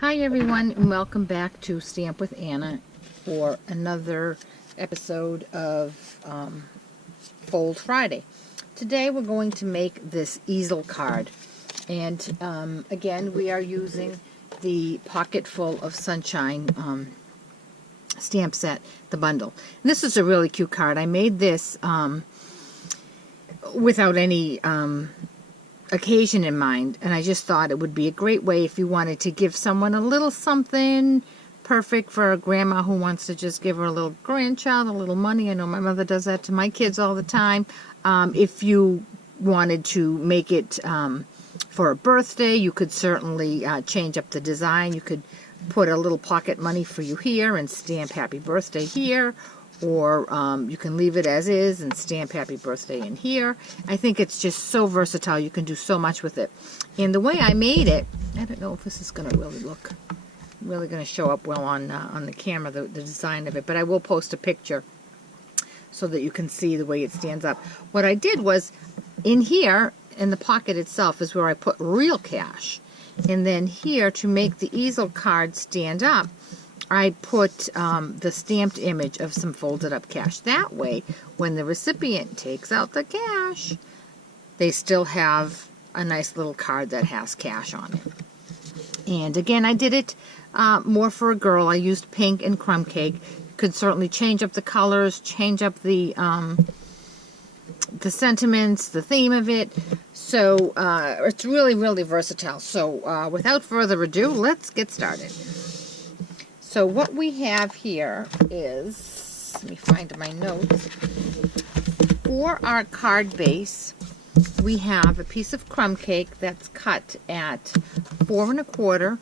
Hi everyone, and welcome back to Stamp with Anna for another episode of Fold Friday. Today we're going to make this easel card, and again we are using the Pocketful of Sunshine stamp set, the bundle. And this is a really cute card. I made this without any occasion in mind, and I just thought it would be a great way if you wanted to give someone a little something perfect for a grandma who wants to just give her a little grandchild a little money. I know my mother does that to my kids all the time. If you wanted to make it for a birthday, you could certainly change up the design. You could put a little pocket money for you here and stamp happy birthday here, or you can leave it as is and stamp happy birthday in here. I think it's just so versatile. You can do so much with it. And the way I made it, I don't know if this is going to really going to show up well on the camera, the design of it, but I will post a picture so that you can see the way it stands up. What I did was, in here, in the pocket itself, is where I put real cash. And then here, to make the easel card stand up, I put the stamped image of some folded up cash. That way, when the recipient takes out the cash, they still have a nice little card that has cash on it. And again, I did it more for a girl. I used pink and crumb cake. Could certainly change up the colors, change up the sentiments, the theme of it. So it's really, really versatile. So without further ado, let's get started. So what we have here is, let me find my notes. For our card base, we have a piece of crumb cake that's cut at 4 1/4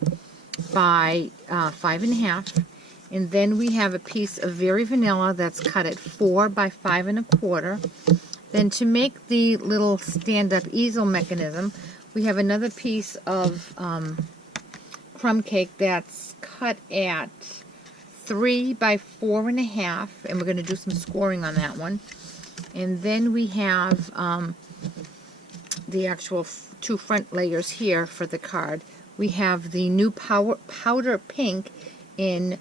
by 5 1/2. And then we have a piece of Very Vanilla that's cut at 4 by 5 1/4. Then to make the little stand-up easel mechanism, we have another piece of crumb cake that's cut at 3 by 4 1/2, and we're going to do some scoring on that one. And then we have the actual 2 front layers here for the card. We have the new powder pink in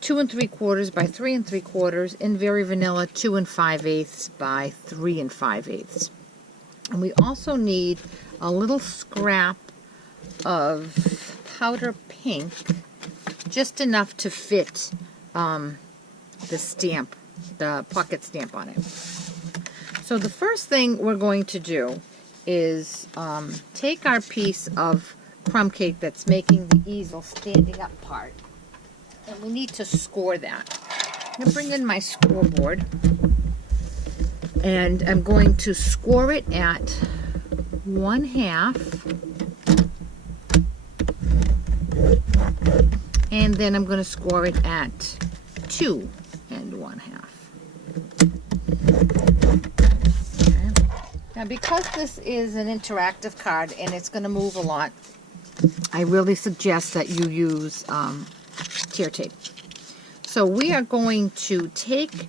2 3/4 by 3 3/4, in Very Vanilla 2 5/8 by 3 5/8. And we also need a little scrap of powder pink, just enough to fit the stamp, the pocket stamp on it. So the first thing we're going to do is take our piece of crumb cake that's making the easel standing up part, and we need to score that. I'm going to bring in my scoreboard, and I'm going to score it at 1/2. And then I'm going to score it at 2 1/2. Okay. Now, because this is an interactive card and it's going to move a lot, I really suggest that you use tear tape. So we are going to take,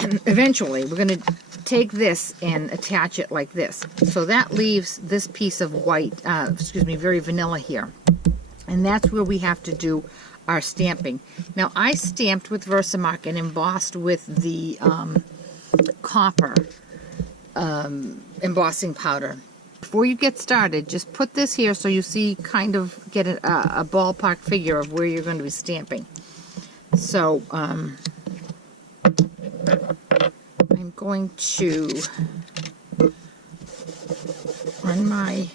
eventually, we're going to take this and attach it like this. So that leaves this piece of white, Very Vanilla here. And that's where we have to do our stamping. Now, I stamped with Versamark and embossed with the copper embossing powder. Before you get started, just put this here so you see, kind of get a ballpark figure of where you're going to be stamping. So I'm going to run my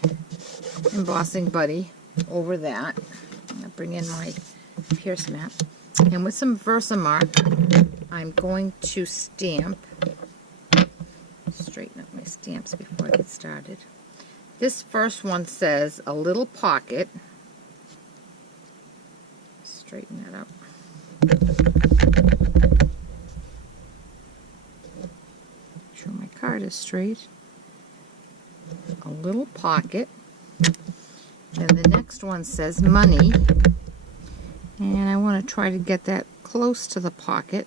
embossing buddy over that. I'm going to bring in my Pierce mat, and with some Versamark I'm going to stamp, straighten up my stamps before I get started. This first one says a little pocket, straighten that up. Make sure my card is straight. A little pocket. And the next one says money, and I want to try to get that close to the pocket.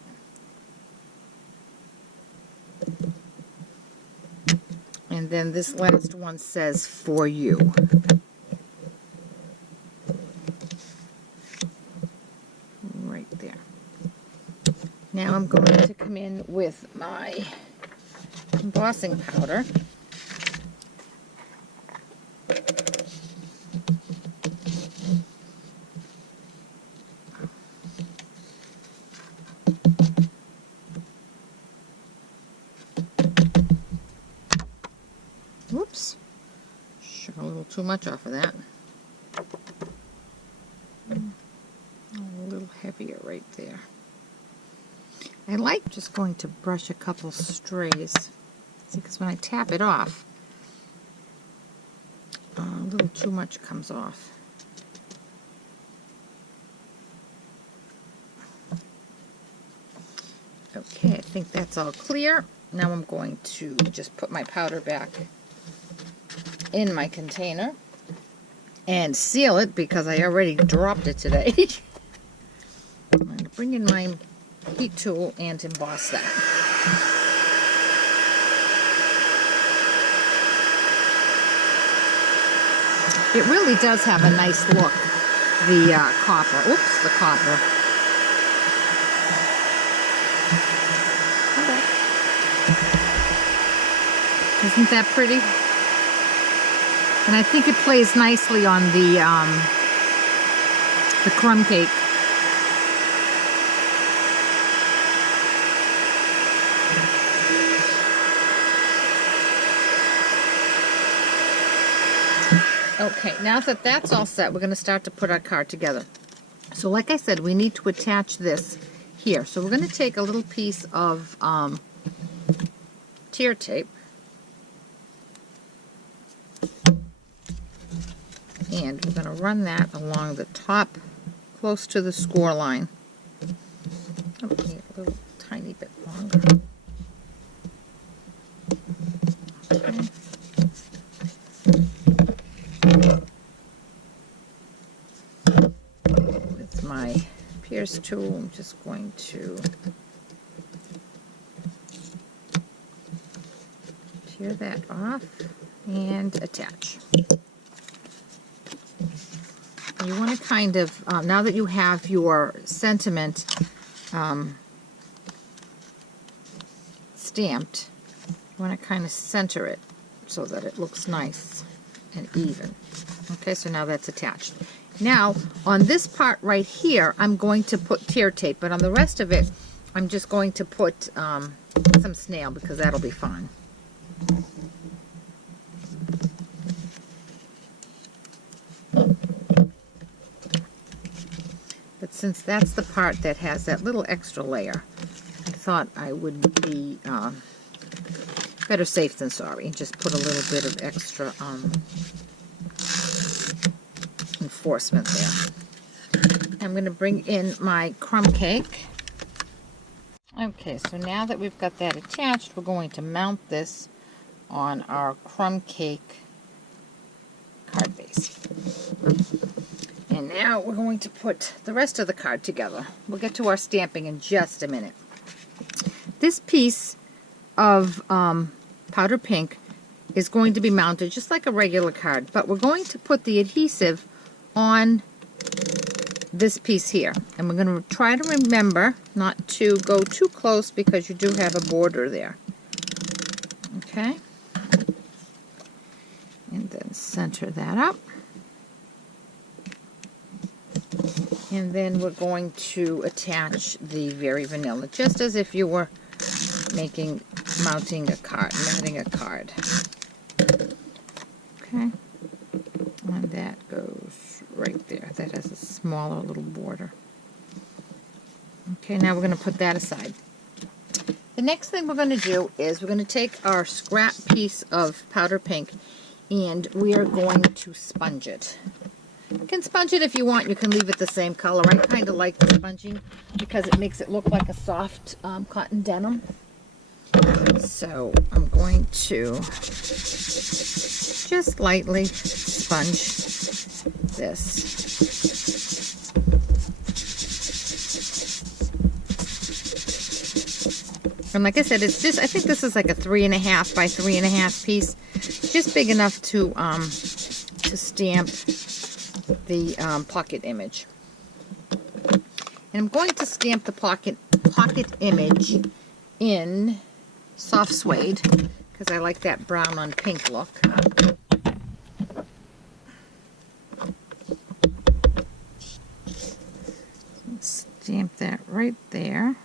And then this last one says for you. Now I'm going to come in with my embossing powder. Whoops, shook a little too much off of that. A little heavier right there. I like just going to brush a couple strays, because when I tap it off, a little too much comes off. Okay, I think that's all clear. Now I'm going to just put my powder back in my container and seal it because I already dropped it today. I'm going to bring in my heat tool and emboss that. It really does have a nice look, the copper. Oops, the copper. Isn't that pretty? And I think it plays nicely on the crumb cake. Okay, now that that's all set, we're going to start to put our card together. So like I said, we need to attach this here. So we're going to take a little piece of tear tape. And we're going to run that along the top, close to the score line. Oh, we need a little tiny bit longer. Okay. With my pierce tool, I'm just going to tear that off and attach. You want to kind of, now that you have your sentiment stamped, you want to kind of center it so that it looks nice and even. Okay, so now that's attached. Now, on this part right here, I'm going to put tear tape, but on the rest of it, I'm just going to put some snail because that'll be fun. But since that's the part that has that little extra layer, I thought I would be better safe than sorry and just put a little bit of extra enforcement there. I'm going to bring in my crumb cake. Okay, so now that we've got that attached, we're going to mount this on our crumb cake card base. And now we're going to put the rest of the card together. We'll get to our stamping in just a minute. This piece of powder pink is going to be mounted just like a regular card, but we're going to put the adhesive on this piece here. And we're going to try to remember not to go too close because you do have a border there. Okay? And then center that up. And then we're going to attach the Very Vanilla, just as if you were mounting a card, mounting a card. Okay, and that goes right there. That has a smaller little border. Okay, now we're going to put that aside. The next thing we're going to do is we're going to take our scrap piece of powder pink and we are going to sponge it. You can sponge it if you want. You can leave it the same color. I kind of like the sponging because it makes it look like a soft cotton denim. So I'm going to just lightly sponge this. And like I said, it's just, I think this is like a 3.5 by 3.5 piece. Just big enough to stamp the pocket image. And I'm going to stamp the pocket pocket image in soft suede because I like that brown on pink look. Stamp that right there.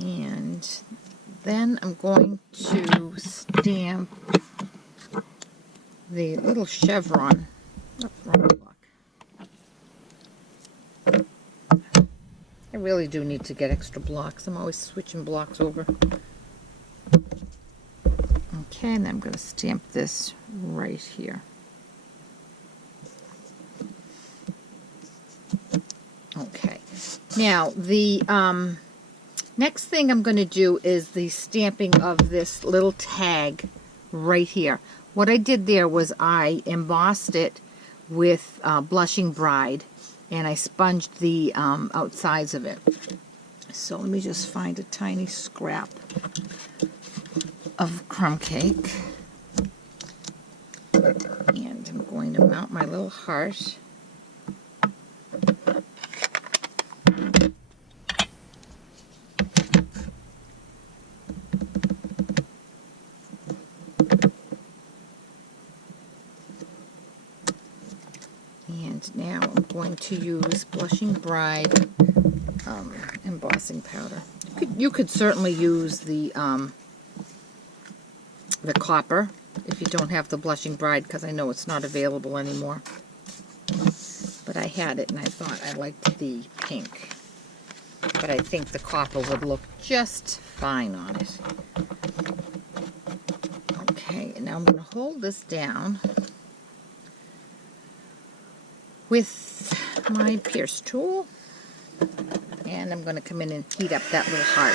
And then I'm going to stamp the little chevron. Oh, wrong block. I really do need to get extra blocks. I'm always switching blocks over. Okay, and I'm going to stamp this right here. Okay, now the next thing I'm going to do is the stamping of this little tag right here. What I did there was I embossed it with Blushing Bride, and I sponged the outsides of it. So let me just find a tiny scrap of crumb cake. And I'm going to mount my little heart. And now I'm going to use Blushing Bride embossing powder. You could certainly use the copper if you don't have the Blushing Bride, because I know it's not available anymore. But I had it and I thought I liked the pink. But I think the copper would look just fine on it. Okay, and now I'm going to hold this down with my pierce tool, and I'm going to come in and heat up that little heart.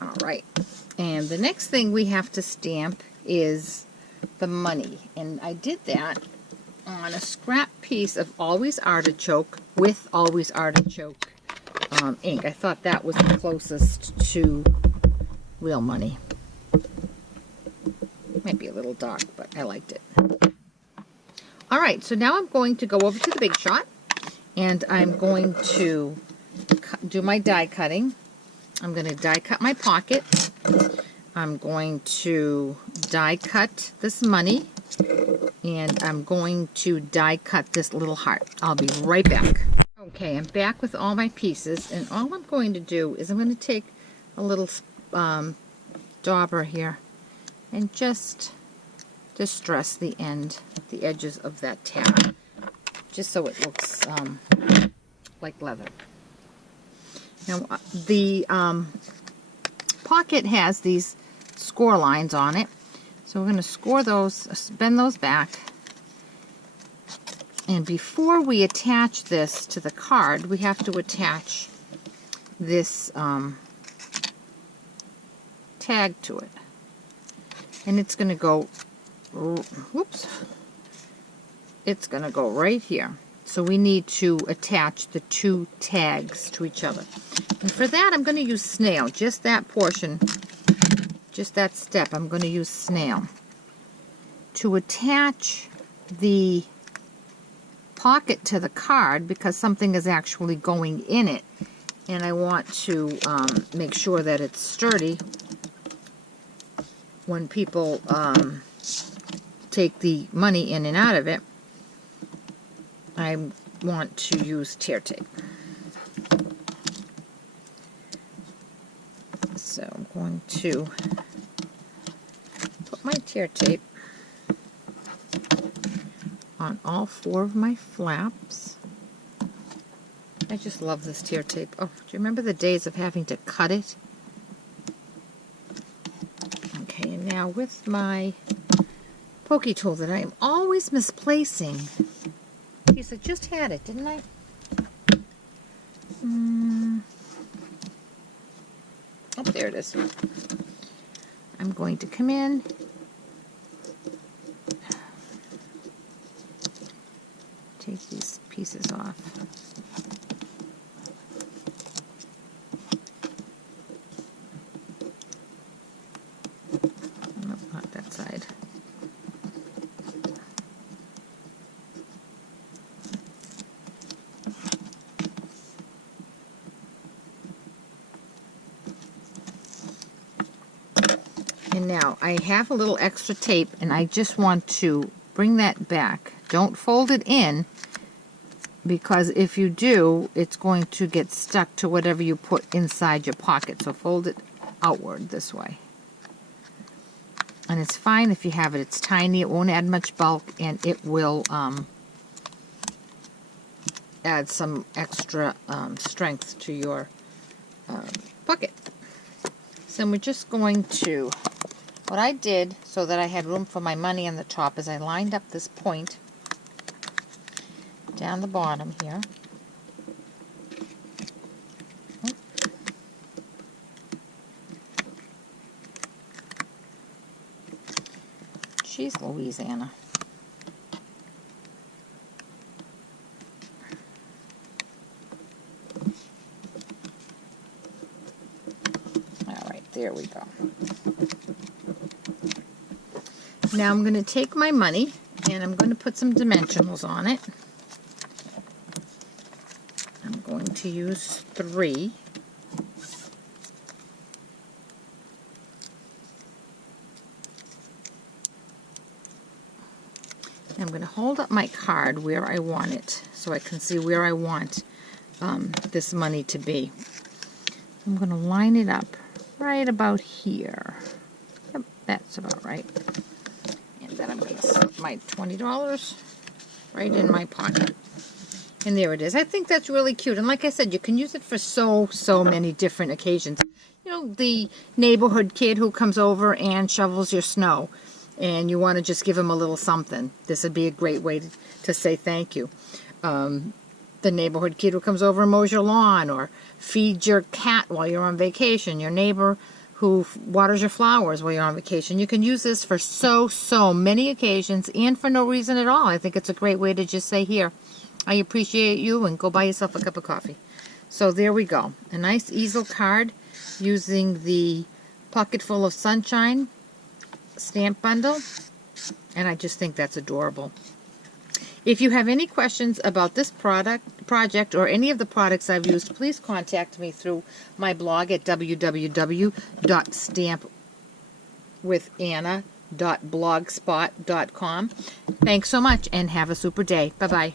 Alright, and the next thing we have to stamp is the money, and I did that on a scrap piece of Always Artichoke with Always Artichoke ink. I thought that was the closest to real money. Might be a little dark, but I liked it. Alright, so now I'm going to go over to the Big Shot, and I'm going to do my die cutting. I'm going to die cut my pocket. I'm going to die cut this money. And I'm going to die cut this little heart. I'll be right back. Okay, I'm back with all my pieces, and all I'm going to do is I'm going to take a little dauber here and just distress the edges of that tab, just so it looks like leather. Now the pocket has these score lines on it. So we're going to score those, bend those back, and before we attach this to the card, we have to attach this tag to it. And it's going to go, whoops, it's going to go right here. So we need to attach the two tags to each other. And for that, I'm going to use snail, just that portion. Just that step, I'm going to use snail. To attach the pocket to the card, because something is actually going in it, and I want to make sure that it's sturdy when people take the money in and out of it, I want to use tear tape. So I'm going to put my tear tape on all four of my flaps. I just love this tear tape. Oh, do you remember the days of having to cut it? Okay, and now with my pokey tool that I am always misplacing. Geez, I just had it, didn't I? Oh, there it is. I'm going to come in, take these pieces off. Nope, not that side. And now I have a little extra tape, and I just want to bring that back. Don't fold it in, because if you do, it's going to get stuck to whatever you put inside your pocket. So fold it outward this way. And it's fine if you have it. It's tiny. It won't add much bulk, and it will add some extra strength to your bucket. So we're just going to, what I did so that I had room for my money on the top is I lined up this point down the bottom here. Jeez Louisiana. All right, there we go. Now I'm going to take my money and I'm going to put some dimensionals on it. I'm going to use 3. I'm going to hold up my card where I want it so I can see where I want this money to be. I'm going to line it up right about here. Yep, that's about right. And then I'm going to slip my $20 right in my pocket. And there it is. I think that's really cute. And like I said, you can use it for so many different occasions. You know, the neighborhood kid who comes over and shovels your snow, and you want to just give him a little something. This would be a great way to say thank you. The neighborhood kid who comes over and mows your lawn, or feeds your cat while you're on vacation, your neighbor who waters your flowers while you're on vacation. You can use this for so many occasions and for no reason at all. I think it's a great way to just say, here, I appreciate you, and go buy yourself a cup of coffee. So there we go. A nice easel card using the Pocketful of Sunshine stamp bundle, and I just think that's adorable. If you have any questions about this project or any of the products I've used, please contact me through my blog at www.stampwithanna.blogspot.com. Thanks so much, and have a super day. Bye-bye.